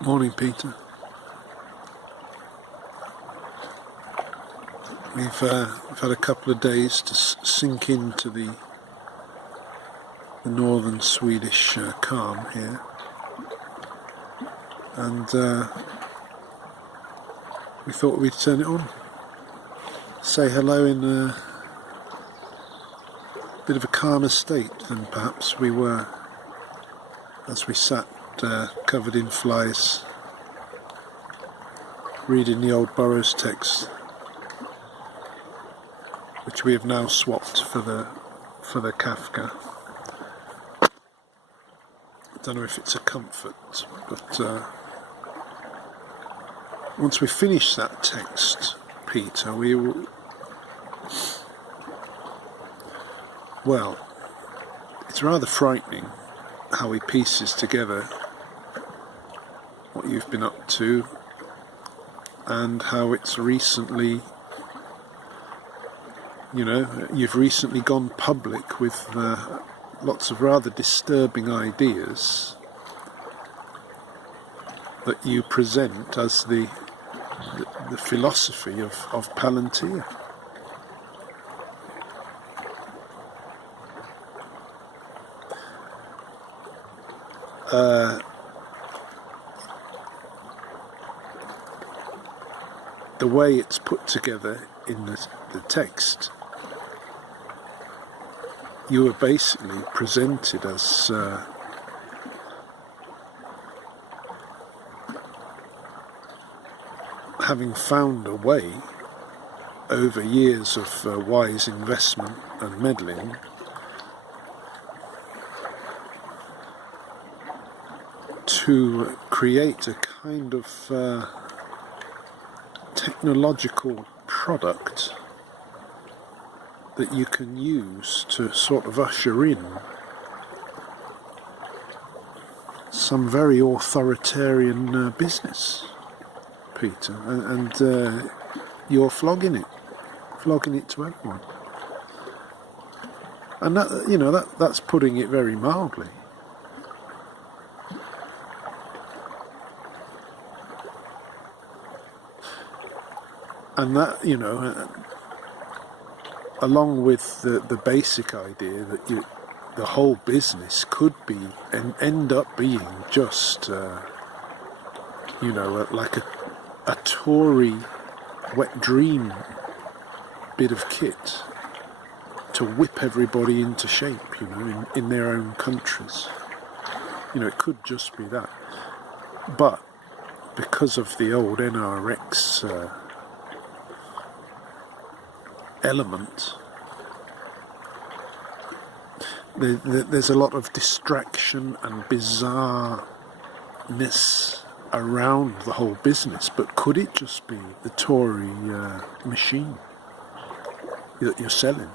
Morning, Peter. We've had a couple of days to sink into the northern Swedish calm here, and we thought we'd turn it on, say hello in a bit of a calmer state than perhaps we were as we sat covered in flies reading the old Burroughs text, which we have now swapped for the Kafka. I don't know if it's a comfort, but once we finish that text, Peter, well, it's rather frightening how he pieces together what you've been up to and how it's recently, you've recently gone public with lots of rather disturbing ideas that you present as the philosophy of Palantir. The way it's put together in the text, you are basically presented as having found a way over years of wise investment and meddling to create a kind of technological product that you can use to sort of usher in some very authoritarian business, Peter, and you're flogging it to everyone, and that's putting it very mildly. And that, along with the basic idea that the whole business could be and end up being just, like a Tory wet dream bit of kit to whip everybody into shape, in their own countries. It could just be that. But because of the old NRX element, there's a lot of distraction and bizarreness around the whole business. But could it just be the Tory machine that you're selling?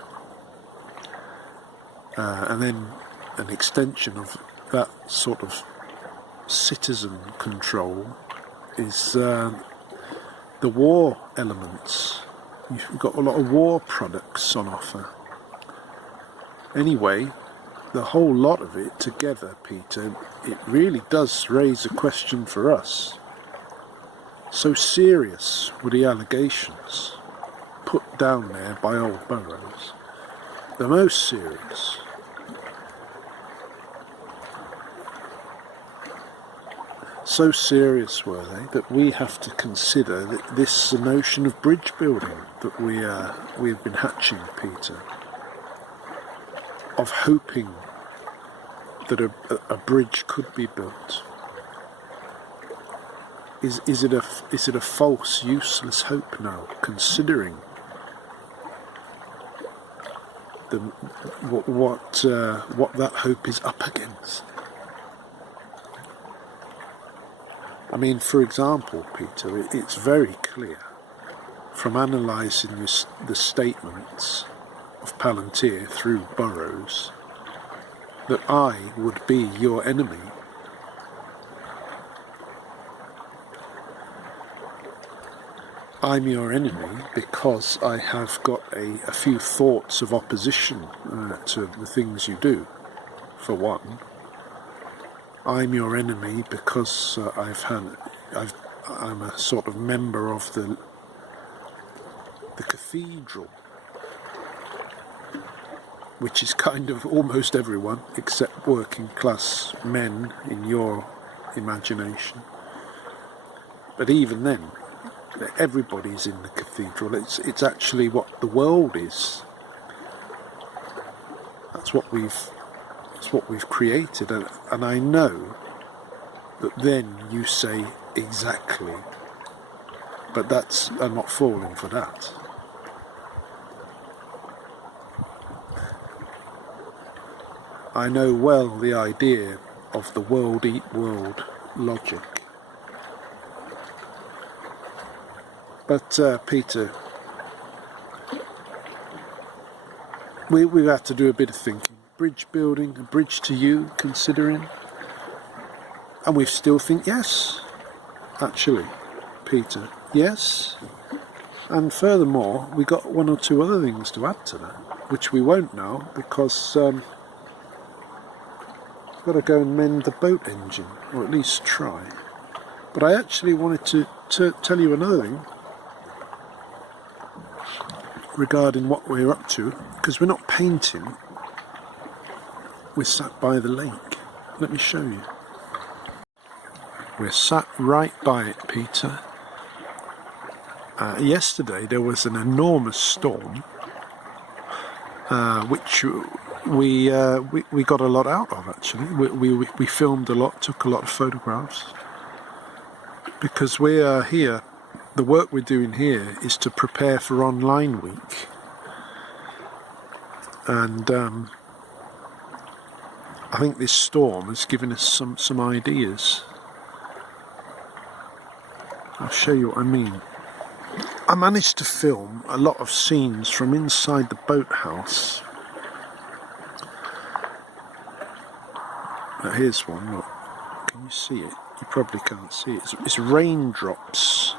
And then an extension of that sort of citizen control is the war elements. You've got a lot of war products on offer. Anyway, the whole lot of it together, Peter, it really does raise a question for us. So serious were the allegations put down there by old Burroughs. The most serious. So serious were they that we have to consider that this notion of bridge building that we have been hatching, Peter, of hoping that a bridge could be built. Is it a false, useless hope now, considering what that hope is up against? I mean, for example, Peter, it's very clear from analysing the statements of Palantir through Burroughs that I would be your enemy. I'm your enemy because I have got a few thoughts of opposition to the things you do, for one. I'm your enemy because I'm a sort of member of the cathedral, which is kind of almost everyone except working class men in your imagination. But even then, everybody's in the cathedral. It's actually what the world is. That's what we've created, and I know that then you say exactly, but I'm not falling for that. I know well the idea of the world eat world logic. But Peter, we've had to do a bit of thinking. Bridge building, a bridge to you, considering. And we still think yes, actually, Peter, yes. And furthermore, we got one or two other things to add to that, which we won't now, because we've got to go and mend the boat engine, or at least try. But I actually wanted to tell you another thing regarding what we're up to, because we're not painting, we're sat by the lake. Let me show you. We're sat right by it, Peter. Yesterday there was an enormous storm, which we got a lot out of, actually. We filmed a lot, took a lot of photographs, because we are here. The work we're doing here is to prepare for Online Week, and I think this storm has given us some ideas. I'll show you what I mean. I managed to film a lot of scenes from inside the boathouse. Now here's one, look. Can you see it? You probably can't see it. It's raindrops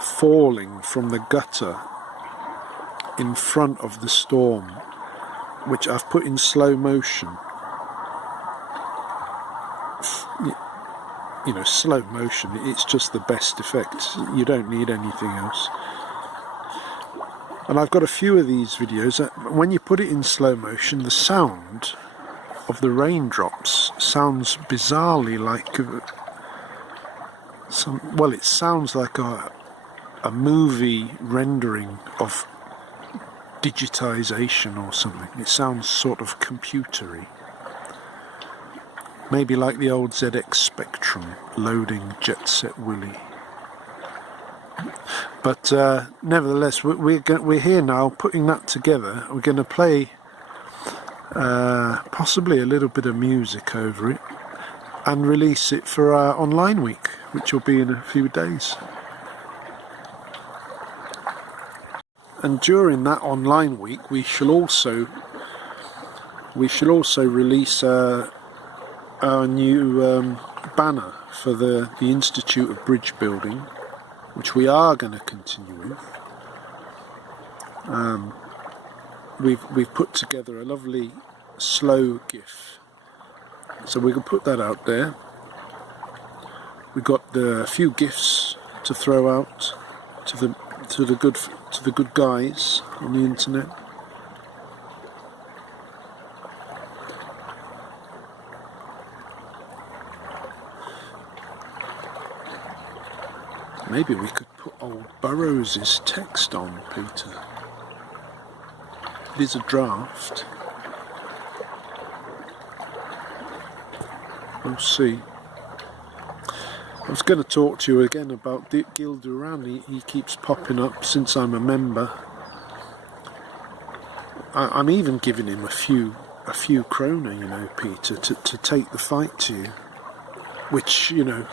falling from the gutter in front of the storm, which I've put in slow motion. You know, slow motion, it's just the best effect. You don't need anything else. And I've got a few of these videos that when you put it in slow motion, the sound of the raindrops sounds bizarrely like it sounds like a movie rendering of digitization or something. It sounds sort of computery. Maybe like the old ZX Spectrum loading Jet Set Willy. But nevertheless, we're here now putting that together. We're going to play possibly a little bit of music over it and release it for our Online Week, which will be in a few days. And during that Online Week, we shall also release our new banner for the Institute of Bridge Building, which we are going to continue with. We've put together a lovely slow GIF, so we can put that out there. We've got a few GIFs to throw out to the good guys on the internet. Maybe we could put old Burroughs' text on, Peter. It is a draft. We'll see. I was going to talk to you again about Gil Duran. He keeps popping up since I'm a member. I'm even giving him a few kroner, you know, Peter, to take the fight to you. Which, you know,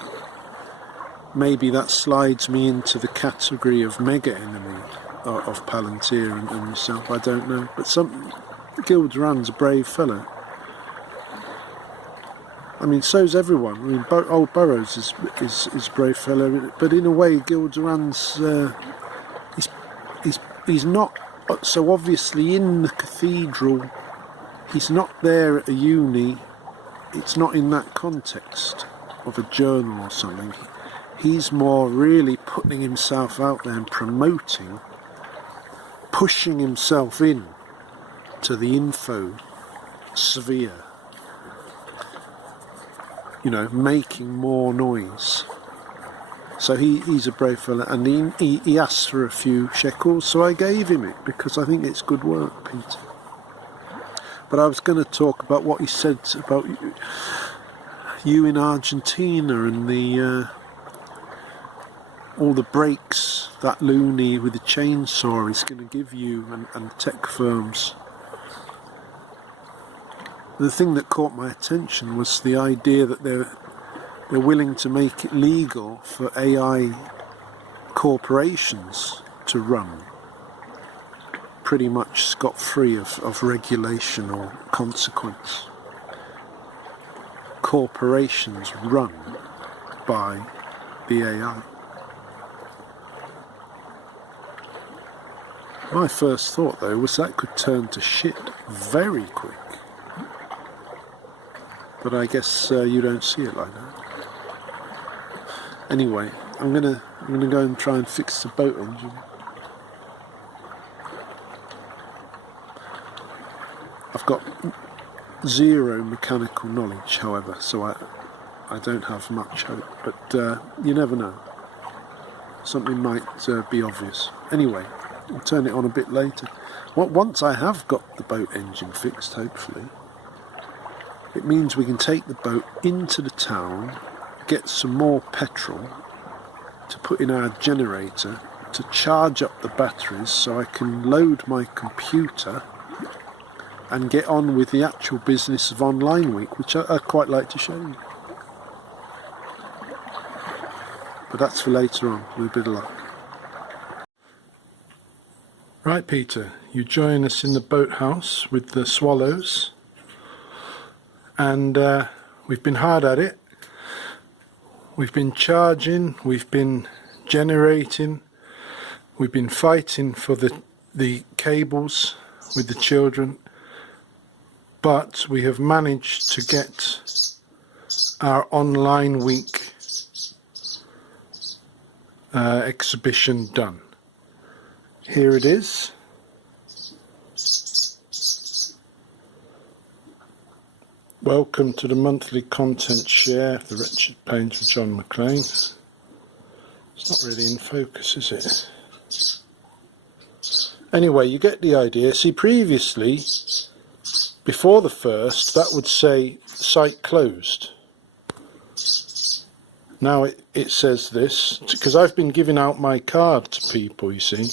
maybe that slides me into the category of mega enemy of Palantir and yourself. I don't know, but Gil Duran's a brave fellow. I mean, so's everyone. I mean, old Burroughs is a brave fellow, but in a way, Gil Duran's he's not so obviously in the cathedral. He's not there at a uni it's not in that context of a journal or something. He's more really putting himself out there and promoting, pushing himself in to the info sphere, you know, making more noise. So he's a brave fella, and he asked for a few shekels, so I gave him it because I think it's good work, Peter. But I was going to talk about what he said about you in Argentina and the all the breaks that loony with the chainsaw is going to give you and tech firms. The thing that caught my attention was the idea that they're willing to make it legal for AI corporations to run pretty much scot-free of regulation or consequence. Corporations run by the AI. My first thought, though, was that could turn to shit very quick. But I guess you don't see it like that. Anyway, I'm gonna go and try and fix the boat engine. I've got zero mechanical knowledge, however, so I don't have much hope. But you never know. Something might be obvious. Anyway, I'll turn it on a bit later. Once I have got the boat engine fixed, hopefully, it means we can take the boat into the town, get some more petrol to put in our generator to charge up the batteries so I can load my computer and get on with the actual business of Online Week, which I'd quite like to show you. But that's for later on, with a bit of luck. Right, Peter, you join us in the boathouse with the swallows, and we've been hard at it. We've been charging, we've been generating, we've been fighting for the cables with the children, but we have managed to get our Online Week exhibition done. Here it is. Welcome to the monthly content share of the Wretched Pains of John McClane. It's not really in focus, is it? Anyway, you get the idea. See, previously, before the first, that would say site closed. Now it says this, because I've been giving out my card to people, you see.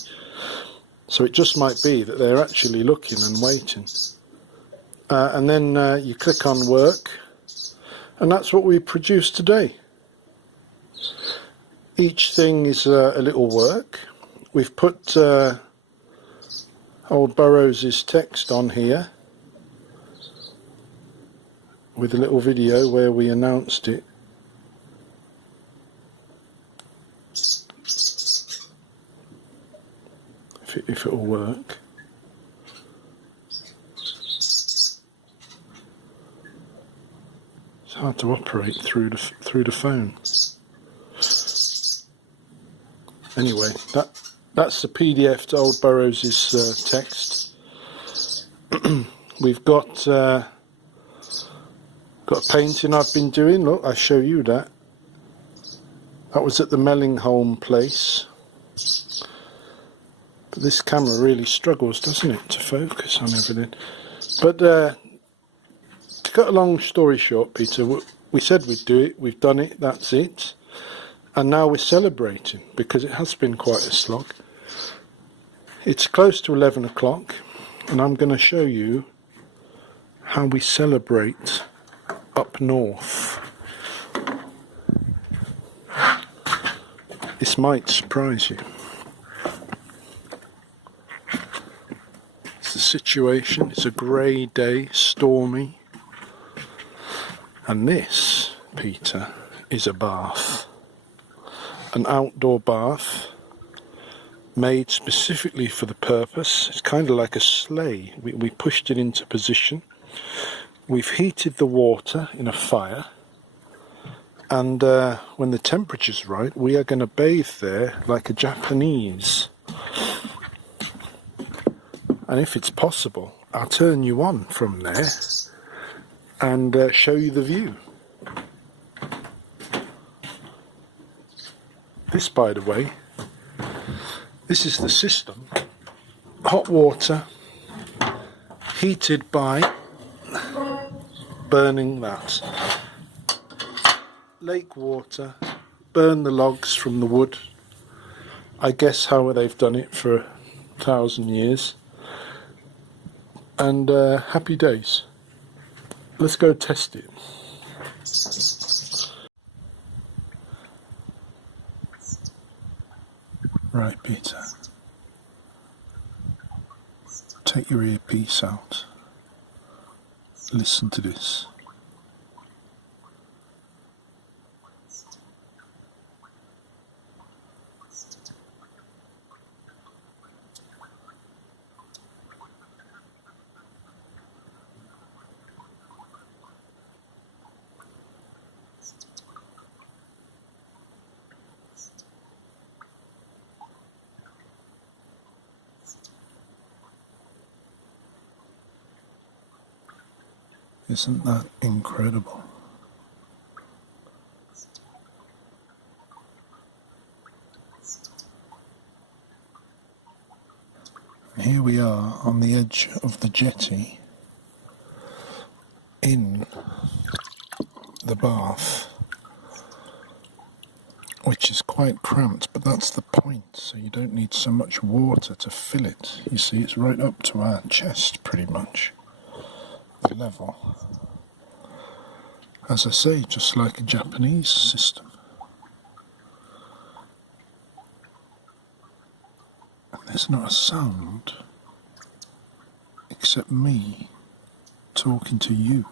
So it just might be that they're actually looking and waiting. And then you click on work, and that's what we produce today. Each thing is a little work. We've put Old Burrows' text on here with a little video where we announced it. If it'll work. It's hard to operate through the phone. Anyway, that's the PDF to Old Burrows' text. We've got a painting I've been doing. Look, I show you that. That was at the Mellingholm place. But this camera really struggles, doesn't it, to focus on everything. But to cut a long story short, Peter, we said we'd do it, we've done it, that's it. And now we're celebrating, because it has been quite a slog. It's close to 11 o'clock, and I'm going to show you how we celebrate up north. This might surprise you. It's the situation, it's a grey day, stormy. And this, Peter, is a bath. An outdoor bath made specifically for the purpose. It's kind of like a sleigh. We pushed it into position. we've heated the water in a fire, and when the temperature's right, we are going to bathe there like a Japanese. And if it's possible, I'll turn you on from there and show you the view. This, by the way, this is the system. Hot water heated by burning that. Lake water, burn the logs from the wood. I guess how they've done it for 1,000 years. And happy days. Let's go test it. Right, Peter. Take your earpiece out. Listen to this. Isn't that incredible? And here we are on the edge of the jetty in the bath, which is quite cramped, but that's the point, so you don't need so much water to fill it. You see, it's right up to our chest pretty much. Level. As I say, just like a Japanese system. And there's not a sound except me talking to you.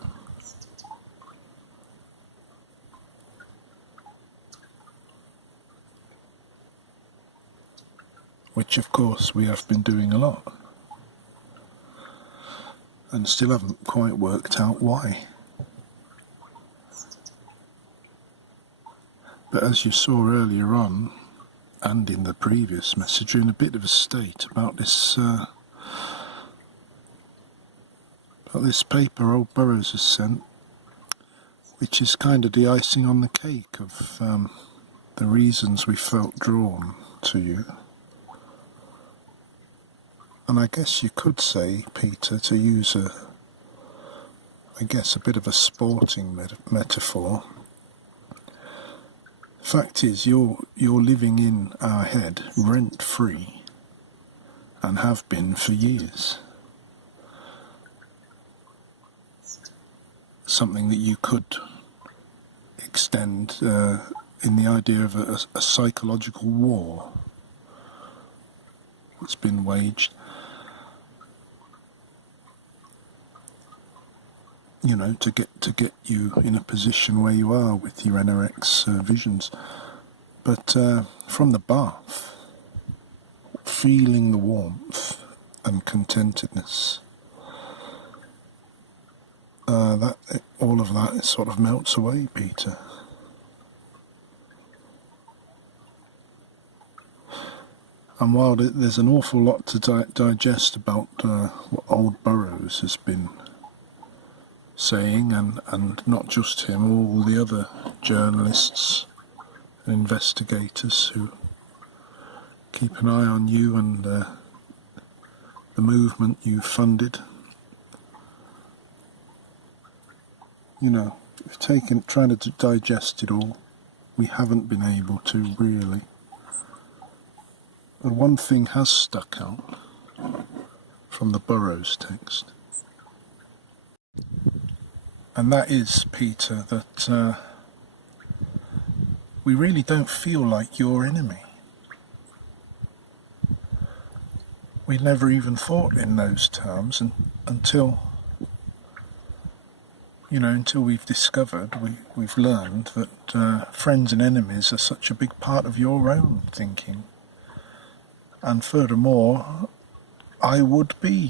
Which of course we have been doing a lot. And still haven't quite worked out why. But as you saw earlier on, and in the previous message, you're in a bit of a state about this paper old Burroughs has sent, which is kind of the icing on the cake of the reasons we felt drawn to you. And I guess you could say, Peter, to use a bit of a sporting metaphor, the fact is you're living in our head rent-free and have been for years. Something that you could extend in the idea of a psychological war that's been waged. You know, to get you in a position where you are with your NRX visions. But from the bath, feeling the warmth and contentedness, all of that sort of melts away, Peter. And while there's an awful lot to digest about what old Burroughs has been saying, and not just him, all the other journalists and investigators who keep an eye on you and the movement you funded. You know, we've trying to digest it all. We haven't been able to really. But one thing has stuck out from the Burroughs text. And that is, Peter, that we really don't feel like your enemy. We never even thought in those terms until we've discovered, we've learned that friends and enemies are such a big part of your own thinking. And furthermore, I would be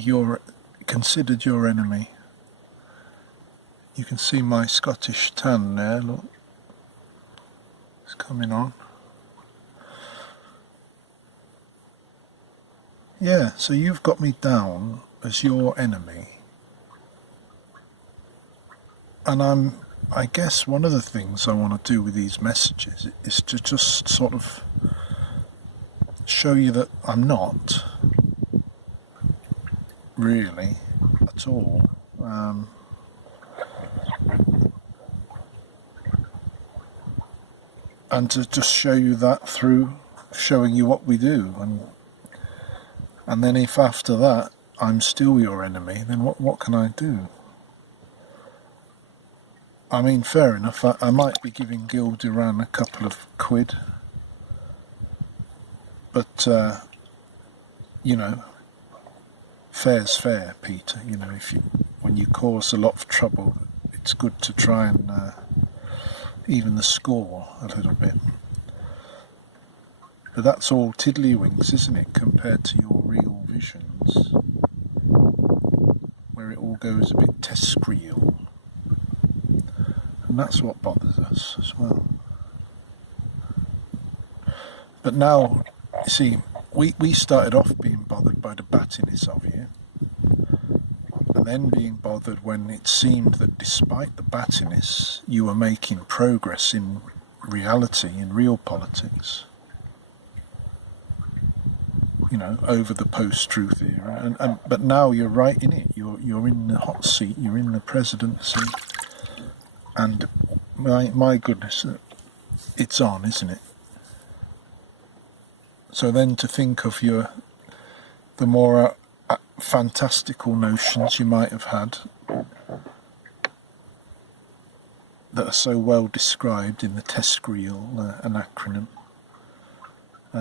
considered your enemy You can see my Scottish tan there, look. It's coming on. Yeah, so you've got me down as your enemy. And I guess one of the things I want to do with these messages is to just sort of show you that I'm not really at all. And to just show you that through showing you what we do. And then if after that I'm still your enemy, then what can I do? I mean, fair enough, I might be giving Gil Duran a couple of quid. But, you know, fair's fair, Peter. You know, when you cause a lot of trouble, it's good to try and even the score a little bit. But that's all tiddlywinks, isn't it, compared to your real visions, where it all goes a bit tescriel. And that's what bothers us as well. But now, you see, we started off being bothered by the battiness of you, and then being bothered when it seemed that despite the battiness, you were making progress in reality, in real politics. You know, over the post-truth era, but now you're right in it. You're in the hot seat. You're in the presidency, and my goodness, it's on, isn't it? So then to think of the more fantastical notions you might have had that are so well described in the TESCREAL, an acronym.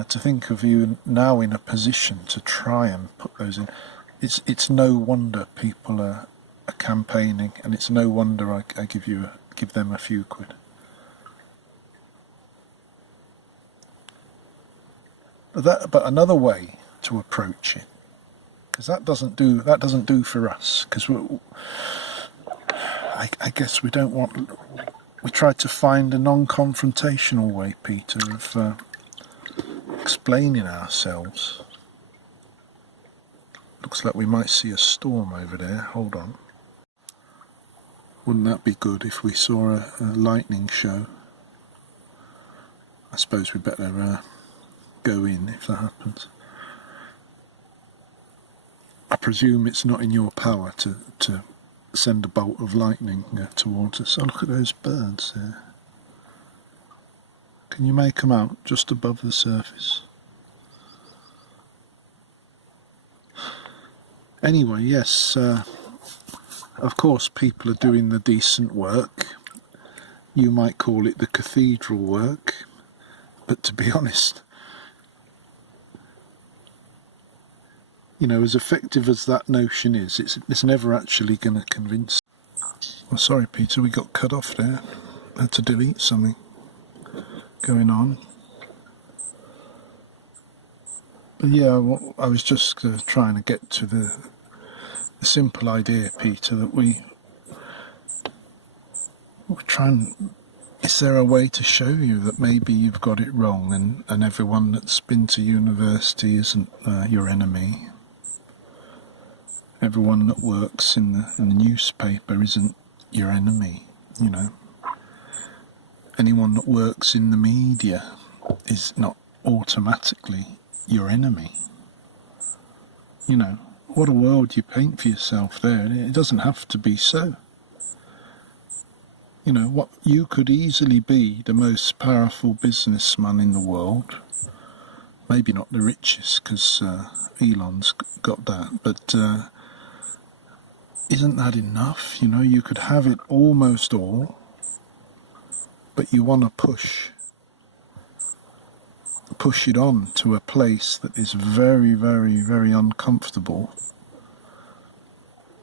To think of you now in a position to try and put those in, it's no wonder people are campaigning, and it's no wonder I give them a few quid. But another way to approach it, because that doesn't do for us, because I guess we try to find a non-confrontational way, Peter, of explaining ourselves. Looks like we might see a storm over there. Hold on. Wouldn't that be good if we saw a lightning show? I suppose we better go in if that happens. I presume it's not in your power to send a bolt of lightning towards us. Oh, look at those birds there. Can you make them out just above the surface? Anyway, yes, of course people are doing the decent work. You might call it the cathedral work, but to be honest, you know, as effective as that notion is, it's never actually going to convince. Well, sorry Peter, we got cut off there. I had to delete something going on. But yeah, I was just trying to get to the simple idea, Peter, that we try and... Is there a way to show you that maybe you've got it wrong, and everyone that's been to university isn't your enemy? Everyone that works in the newspaper isn't your enemy, you know? Anyone that works in the media is not automatically your enemy. You know, what a world you paint for yourself there. It doesn't have to be so. You know, what you could easily be the most powerful businessman in the world. Maybe not the richest, because Elon's got that, but isn't that enough? You know, you could have it almost all, but you want to push it on to a place that is very, very, very uncomfortable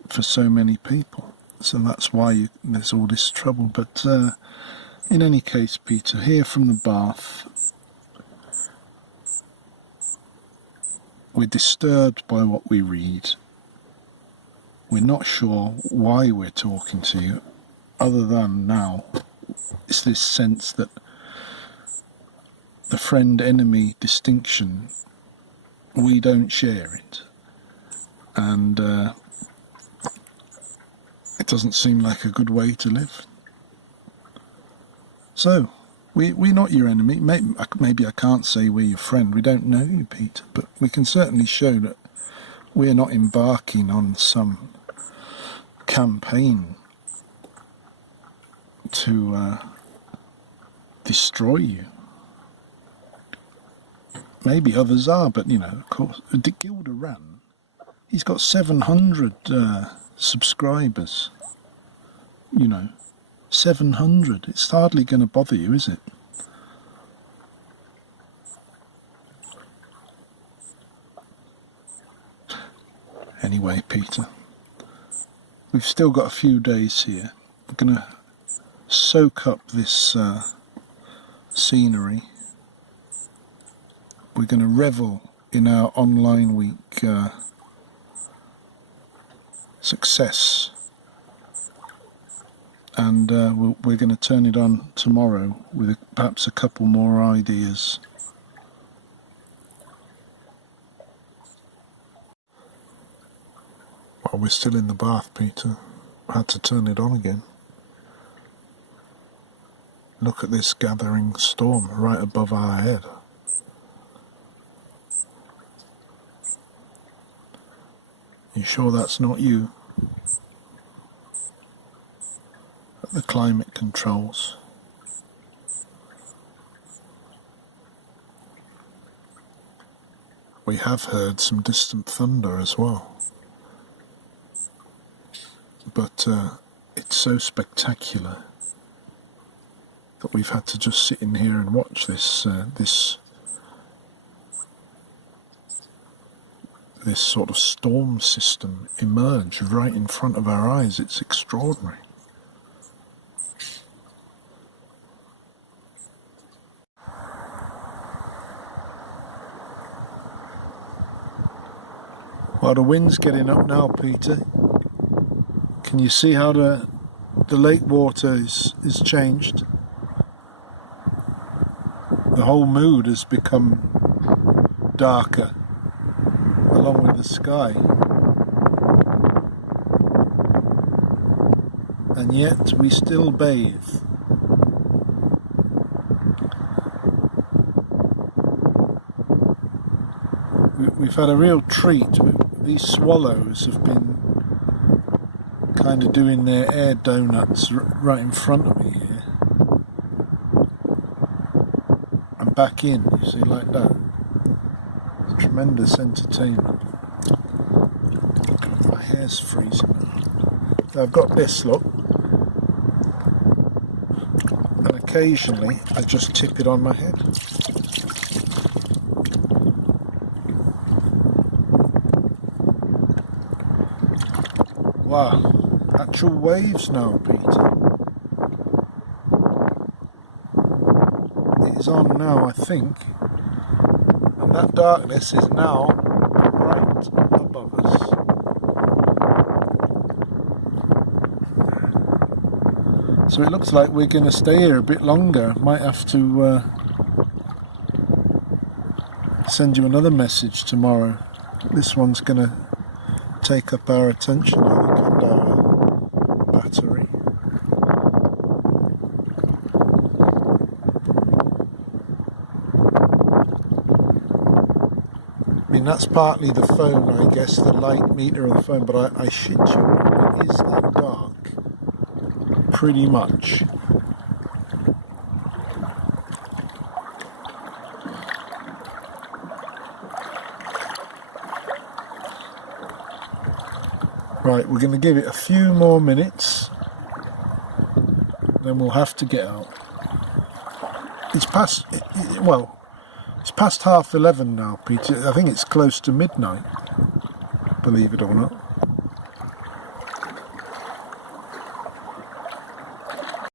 for so many people. So that's why there's all this trouble. But in any case, Peter, here from the bath, we're disturbed by what we read. We're not sure why we're talking to you. other than now, it's this sense that the friend-enemy distinction, we don't share it. And it doesn't seem like a good way to live. So, we're not your enemy. Maybe I can't say we're your friend. We don't know you, Peter, but we can certainly show that we're not embarking on some campaign to destroy you. Maybe others are, but you know, of course, Gilda-Ran, he's got 700 subscribers. You know, 700. It's hardly going to bother you, is it? Anyway, Peter, we've still got a few days here. We're going to soak up this scenery. We're going to revel in our online week success, and we're going to turn it on tomorrow with perhaps a couple more ideas. Well, we're still in the bath, Peter. I had to turn it on again. Look at this gathering storm right above our head. You sure that's not you? At the climate controls. We have heard some distant thunder as well. But it's so spectacular that we've had to just sit in here and watch this this sort of storm system emerge right in front of our eyes. It's extraordinary. Well, the wind's getting up now, Peter. Can you see how the lake water is changed? The whole mood has become darker, along with the sky. And yet we still bathe. We've had a real treat. These swallows have been kind of doing their air donuts right in front of me here. I'm back in, you see, like that. It's tremendous entertainment. My hair's freezing now. I've got this, look. And occasionally I just tip it on my head. Wow. Actual waves now, Peter. It is on now, I think, and that darkness is now right above us. So it looks like we're going to stay here a bit longer. Might have to send you another message tomorrow. This one's going to take up our attention, I think, and our battery. I mean, that's partly the phone, I guess, the light meter of the phone, but I shit you, it is that dark. Pretty much. Right, we're going to give it a few more minutes, then we'll have to get out. It's past, well, it's past 11:30 now, Peter. I think it's close to midnight, believe it or not.